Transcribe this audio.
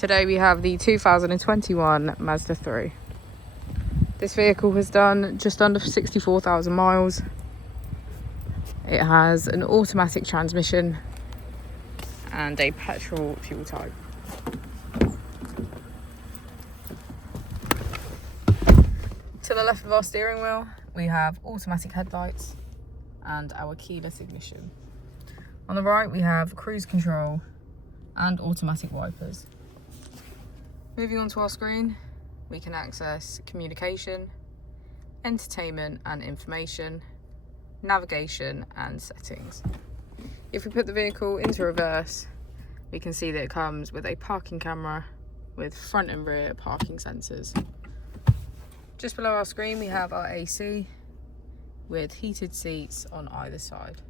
Today we have the 2021 Mazda 3. This vehicle has done just under 64,000 miles. It has an automatic transmission and a petrol fuel type. To the left of our steering wheel, we have automatic headlights and our keyless ignition. On the right, we have cruise control and automatic wipers. Moving on to our screen, we can access communication, entertainment and information, navigation and settings. If we put the vehicle into reverse, we can see that it comes with a parking camera with front and rear parking sensors. Just below our screen we have our AC with heated seats on either side.